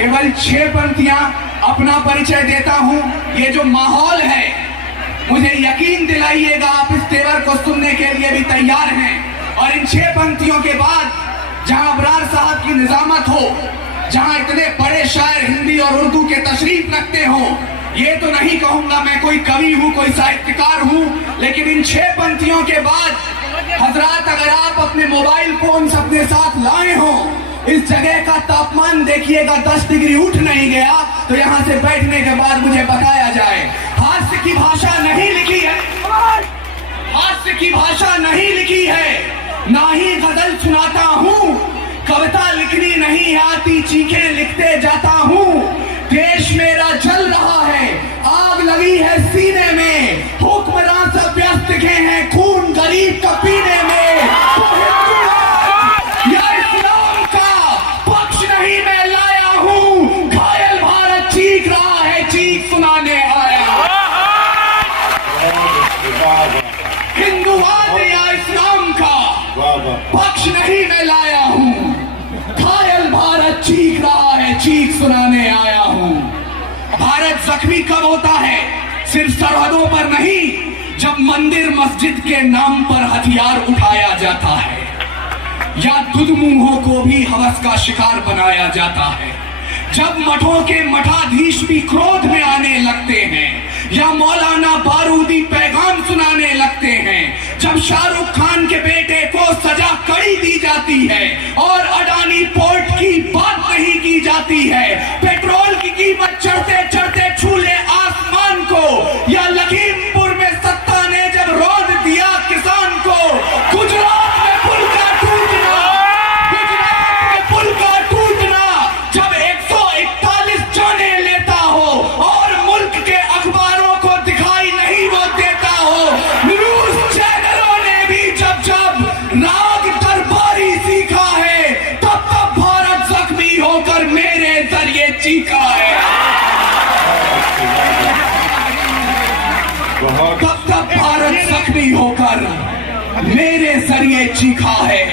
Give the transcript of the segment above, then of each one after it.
केवल 6 पंक्तियां अपना परिचय देता हूं। ये जो माहौल है, मुझे यकीन दिलाइएगा आप इस तेवर को सुनने के लिए भी तैयार हैं। और इन 6 पंक्तियों के बाद जहां अबरार साहब की निजामत हो, जहां इतने बड़े शायर हिंदी और उर्दू के तशरीफ रखते हो, ये तो नहीं कहूंगा मैं कोई कवि हूं, कोई साहित्यकार हूं, लेकिन इन 6 पंक्तियों के बाद हजरात अगर आप अपने मोबाइल फोन अपने साथ लाए हो, इस जगह का तापमान देखिएगा 10 डिग्री उठ नहीं गया तो यहां से बैठने के बाद मुझे बताया जाए। हास्य की भाषा नहीं लिखी है, हास्य की भाषा नहीं लिखी है, ना ही गजल सुनाता हूं, कविता लिखनी नहीं आती, चीखें लिखते जाता हूं। देश मेरा जल रहा है, आग लगी है सीने में, हुक्मरान सब व्यस्त दिखे हैं खून गरीब का पीने में। या इस्लाम का पक्ष नहीं मैं लाया हूं, घायल भारत चीख रहा है, चीख सुनाने आया। हिंदुवाद या इस्लाम का पक्ष नहीं मैं लाया हूं, घायल भारत चीख रहा है, चीख सुनाने आया हूं। भारत जख्मी कब होता है? सिर्फ सरहदों पर नहीं, जब मंदिर मस्जिद के नाम पर हथियार उठाया जाता है, या दुधमुंहों को भी हवस का शिकार बनाया जाता है, जब मठों के मठाधीश भी क्रोध में आने लगते हैं, या मौलाना बारूदी पैगाम सुनाने लगते हैं, जब शाहरुख खान के बेटे को सजा कड़ी दी जाती है और अडानी पोर्ट की बात नहीं की जाती है, पेट्रोल की कीमत चढ़ते चढ़ते छूले आसमान को, या लखीमपुर में सत्ता ने जब रोक दिया किसान को, गुजरात में पुल का टूटना, गुजरात में पुल का टूटना जब 141 जाने लेता हो और मुल्क के अखबारों को दिखाई नहीं वो देता हो, न्यूज चैनलों ने भी जब जब राग दरबारी सीखा है, तब तब भारत जख्मी होकर मेरे जरिए चीखा है, तब तब भारत जख्मी होकर मेरे जरिए चीखा है।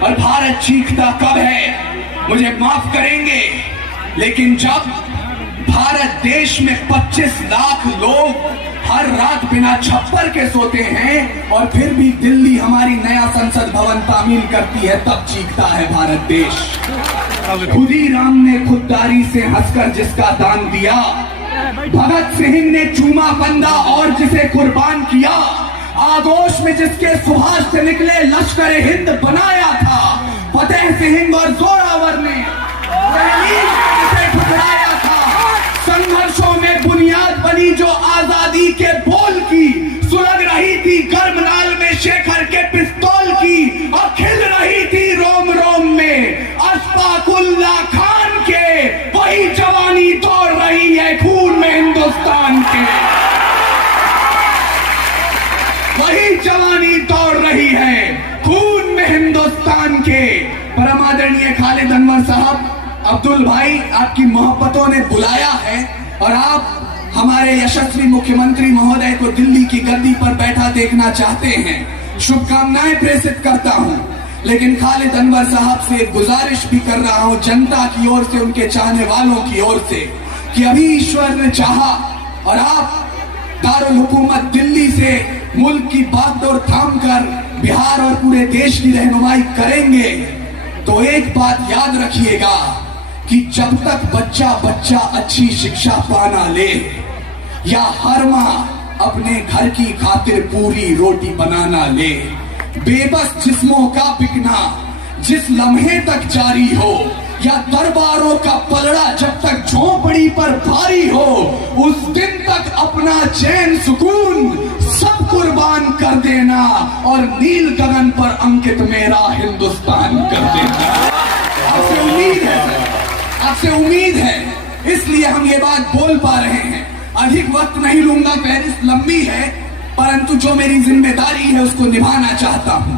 और भारत चीखता कब है? मुझे माफ करेंगे, लेकिन जब भारत देश में 25 लाख लोग हर रात बिना छप्पर के सोते हैं और फिर भी दिल्ली हमारी नया संसद भवन तामील करती है, तब चीखता है भारत देश। खुदीराम ने खुददारी से हंसकर जिसका दान दिया, भगत सिंह ने चूमा बंदा और जिसे कुर्बान किया, आगोश में जिसके सुभाष से निकले लश्कर हिंद बनाया था, फतेह सिंह और जोरावर ने जिसे ठुकराया था, संघर्षों में बुनियाद बनी जो आजादी के बोल की, सुलग रही थी गर्मनाल में शेखर के पिस्तौल की, और खिल रही थी रोम रोम में अशफाकुल्ला खान के, वही जवानी दौड़ रही है खून में हिंदुस्तान के, वही जवानी दौड़ रही है खून में हिंदुस्तान के। परम आदरणीय खालिद अनवर साहब, अब्दुल भाई, आपकी मोहब्बतों ने बुलाया है और आप हमारे यशस्वी मुख्यमंत्री महोदय को दिल्ली की गद्दी पर बैठा देखना चाहते हैं। शुभकामनाएं प्रेषित करता हूं, लेकिन खालिद अनवर साहब से एक गुजारिश भी कर रहा हूं जनता की ओर से, उनके चाहने वालों की ओर से, कि अभी ईश्वर ने चाहा और आप दारुल हुकूमत दिल्ली से मुल्क की बागडोर थाम कर बिहार और पूरे देश की रहनुमाई करेंगे, तो एक बात याद रखिएगा कि जब तक बच्चा बच्चा अच्छी शिक्षा पाना ले, या हर माँ अपने घर की खातिर पूरी रोटी बनाना ले, बेबस जिस्मों का बिकना जिस लम्हे तक जारी हो, या दरबारों का पलड़ा जब तक झोपड़ी पर भारी हो, उस दिन तक अपना चैन सुकून सब कुर्बान कर देना और नील गगन पर अंकित मेरा हिंदुस्तान कर देना। आपसे उम्मीद है, आपसे उम्मीद है, इसलिए हम ये बात बोल पा रहे हैं। अधिक वक्त नहीं लूंगा, फहरिस्त लंबी है, परंतु जो मेरी जिम्मेदारी है उसको निभाना चाहता हूं।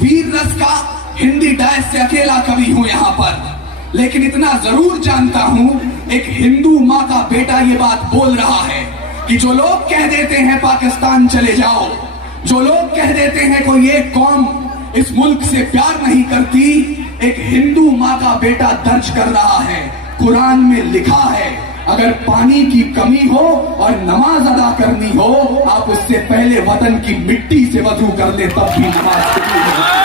वीर रस का हिंदी डायस से अकेला कवि हूं यहां पर, लेकिन इतना जरूर जानता हूं, एक हिंदू माँ का बेटा ये बात बोल रहा है कि जो लोग कह देते हैं पाकिस्तान चले जाओ, जो लोग कह देते हैं कोई एक कौम इस मुल्क से प्यार नहीं करती, एक हिंदू माँ का बेटा दर्ज कर रहा है कुरान में लिखा है, अगर पानी की कमी हो और नमाज अदा करनी हो, आप उससे पहले वतन की मिट्टी से वजू कर ले, तब भी नमाज कबूल होगी।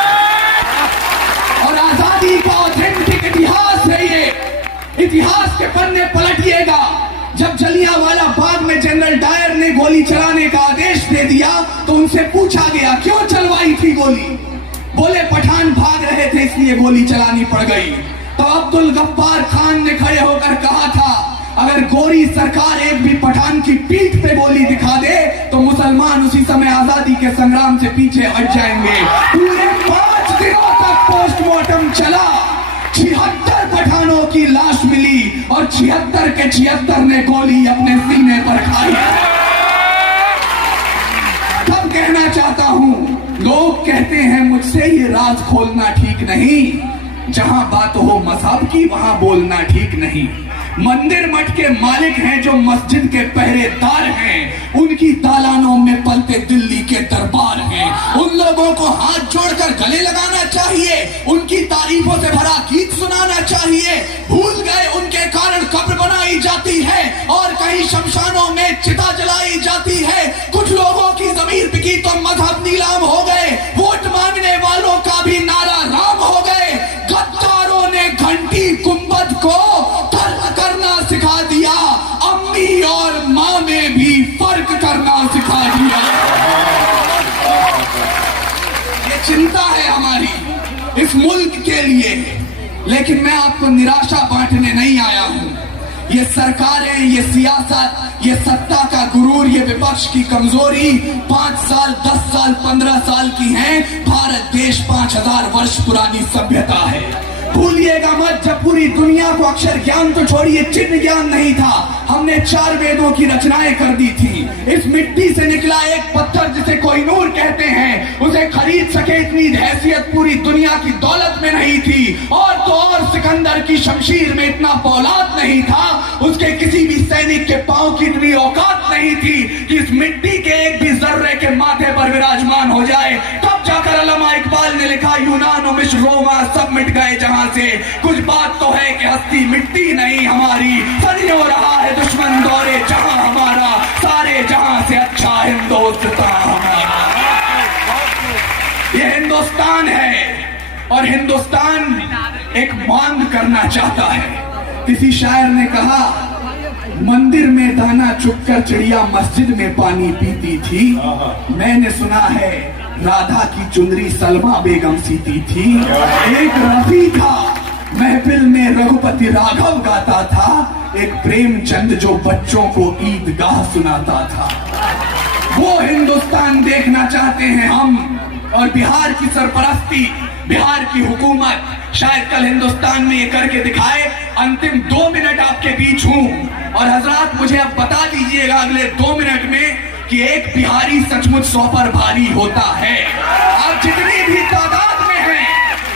और आजादी का ऑथेंटिक इतिहास है ये। इतिहास के पन्ने पलटिएगा। जब जलियांवाला बाग में जनरल डायर ने गोली चलाने का आदेश दे दिया तो उनसे पूछा गया क्यों चलवाई थी गोली? बोले पठान भाग रहे थे इसलिए गोली चलानी पड़ गई। तो अब्दुल गफ्फार खान ने खड़े होकर कहा था, अगर गोरी सरकार एक भी पठान की पीठ पे गोली दिखा दे तो मुसलमान उसी समय आजादी के संग्राम से पीछे हट जाएंगे। पूरे 5 दिनों तक पोस्टमार्टम चला, 76 पठानों की लाश मिली और 76 के 76 ने गोली अपने सीने पर खाई। तब कहना चाहता हूं, लोग कहते हैं मुझसे ये राज खोलना ठीक नहीं, जहां बात हो मजहब की वहां बोलना ठीक नहीं। मंदिर मठ के मालिक हैं जो मस्जिद के पहरेदार हैं, उनकी दालानों में पलते दिल्ली के दरबार हैं। उन लोगों को हाथ जोड़कर गले लगाना चाहिए, उनकी तारीफों से भरा गीत सुनाना चाहिए। भूल गए उनके कारण कब्र बनाई जाती है और कहीं शमशानों में चिता जलाई जाती है। कुछ लोगों की जमीर बिकी तो मजहब नीलाम हो गए। वोट मांगने वालों का भी नारा राम हो गए। गद्दारों ने घंटी गुंबद को करना सिखा दिया, अम्मी और माँ में भी फर्क करना सिखा दिया। ये चिंता है हमारी इस मुल्क के लिए, लेकिन मैं आपको निराशा बांटने नहीं आया हूं। ये सरकारें, ये सियासत, ये सत्ता का गुरूर, ये विपक्ष की कमजोरी 5 साल, 10 साल, 15 साल की है। भारत देश 5000 वर्ष पुरानी सभ्यता है। भूलिएगा मत, जब पूरी दुनिया को अक्षर ज्ञान तो छोड़िए चिन्ह ज्ञान नहीं था, हमने 4 वेदों की रचनाएं कर दी थी। इस मिट्टी से निकला एक पत्थर जिसे कोहिनूर कहते हैं, उसे खरीद सके इतनी हैसियत पूरी दुनिया की दौलत में नहीं थी। और तो और सिकंदर की शमशीर में इतना फौलाद नहीं था, उसके किसी भी सैनिक के पांव की इतनी औकात नहीं थी कि इस मिट्टी के एक भी जर्रे के माथे पर विराजमान हो जाए। तब जाकर अल्लामा इकबाल ने लिखा, यूनान और मिस्र रोमा सब मिट गए जहां से, कुछ बात तो है कि हस्ती मिट्टी नहीं हमारी। सदियों रहा है दुश्मन दौरे जहां हमारा, सारे जहां से अच्छा हिंदुस्तान हमारा। ये हिंदुस्तान है और हिंदुस्तान एक मांग करना चाहता है। किसी शायर ने कहा, मंदिर में दाना चुगकर चिड़िया मस्जिद में पानी पीती थी। मैंने सुना है राधा की चुनरी सलमा बेगम सीती थी। एक रफी था महफिल में रघुपति राघव गाता था, एक प्रेमचंद जो बच्चों को ईदगाह सुनाता था। वो हिंदुस्तान देखना चाहते हैं हम। और बिहार की सरपरस्ती, बिहार की हुकूमत शायद कल हिंदुस्तान में ये करके दिखाए। अंतिम 2 मिनट आपके बीच हूं और हजरात मुझे अब बता दीजिएगा अगले 2 मिनट में कि एक बिहारी सचमुच 100 पर भारी होता है। आप जितनी भी तादाद में हैं,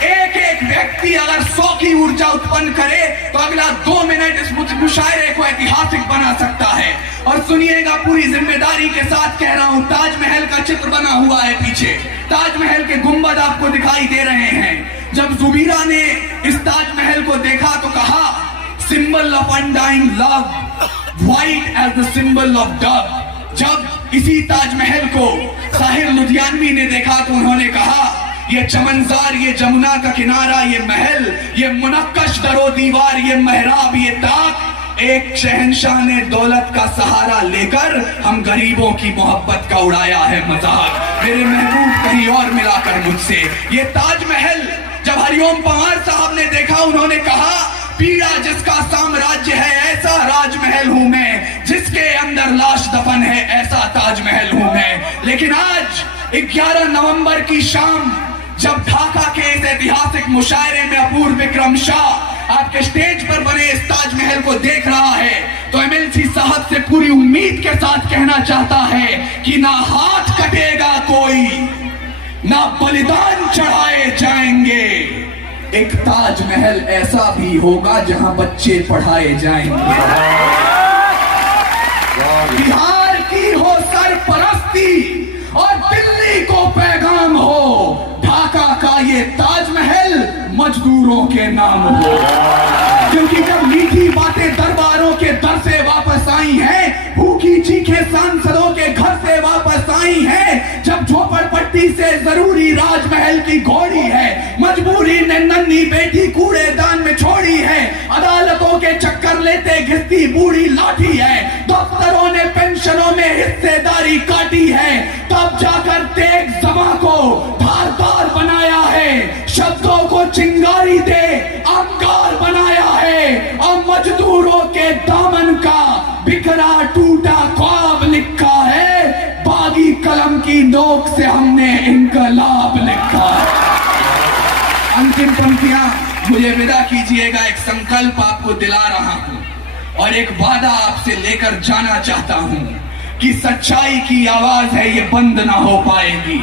एक एक व्यक्ति अगर 100 की ऊर्जा उत्पन्न करे तो अगला 2 मिनट इस मुशायरे को ऐतिहासिक बना सकता है। और सुनिएगा, पूरी जिम्मेदारी के साथ कह रहा हूं, ताजमहल का चित्र बना हुआ है पीछे, ताजमहल के गुंबद आपको दिखाई दे रहे हैं। जब जुबीरा ने इस ताजमहल को देखा तो कहा, symbol of undying love, white as the symbol of dove. जब इसी ताजमहल को साहिर लुधियानवी ने देखा तो उन्होंने कहा, ये चमनजार, ये जमुना का किनारा, ये महल, ये मुनक्कश दरो दीवार, ये मेहराब, ये ताक, एक शहंशाह ने दौलत का सहारा लेकर हम गरीबों की मोहब्बत का उड़ाया है मजाक। मेरे महबूब कहीं और मिलाकर मुझसे। ये ताजमहल जब हरिओम पंवार साहब ने देखा, उन्होंने कहा, पीड़ा जिसका साम्राज्य है ऐसा राजमहल हूं मैं, जिसके अंदर लाश दफन है ऐसा ताजमहल हूं मैं। लेकिन आज 11 नवंबर की शाम जब ढाका के इस ऐतिहासिक मुशायरे में अपूर्व विक्रम शाह आपके स्टेज पर बने इस ताजमहल को देख रहा है, तो एमएलसी साहब से पूरी उम्मीद के साथ कहना चाहता है कि ना हाथ कटेगा कोई, ना बलिदान चढ़ाए जाएंगे। एक ताजमहल ऐसा भी होगा जहां बच्चे पढ़ाए जाएंगे। बिहार की हो सरपरस्ती और दिल्ली को पैगाम हो, ढाका का ये ताजमहल मजदूर मजदूरों के नाम हो। क्योंकि जब मीठी बातें दरबारों के दर से वापस आई हैं, भूखी चीखें सांसदों के घर से वापस आई हैं, जब झोपड़पट्टी से जरूरी राजमहल की घोड़ी है, मजबूरी ने नन्ही बेटी कूड़ेदान में छोड़ी है, अदालतों के चक्कर लेते घिसती बूढ़ी लाठी है, दफ्तरों ने पेंशनों में हिस्सेदारी काटी है, तब जाकर तेग जमा को धारदार बनाया है, शब्दों को चिंगारी दे अंगार बनाया है, और मजदूरों के दामन का बिखरा टूटा ख्वाब लिखा है, बागी कलम की नोक से हमने इनकलाब लिखा है। अंतिम पंक्तियां मुझे विदा कीजिएगा। एक संकल्प आपको दिला रहा हूं और एक वादा आपसे लेकर जाना चाहता हूं कि सच्चाई की आवाज है, ये बंद ना हो पाएगी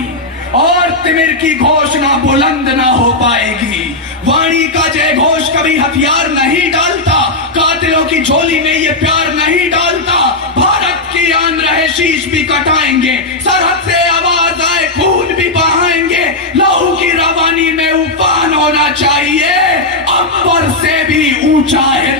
और तिमिर की घोषणा बुलंद ना हो पाएगी। वाणी का जय घोष कभी हथियार नहीं डालता, कातिलों की झोली में ये प्यार नहीं डालता। भारत की आन रहे शीश भी कटाएंगे, सरहद से आवाज आए खून भी बहाएंगे, लहू की रवानी में उफान होना चाहिए, अंबर से भी ऊंचा है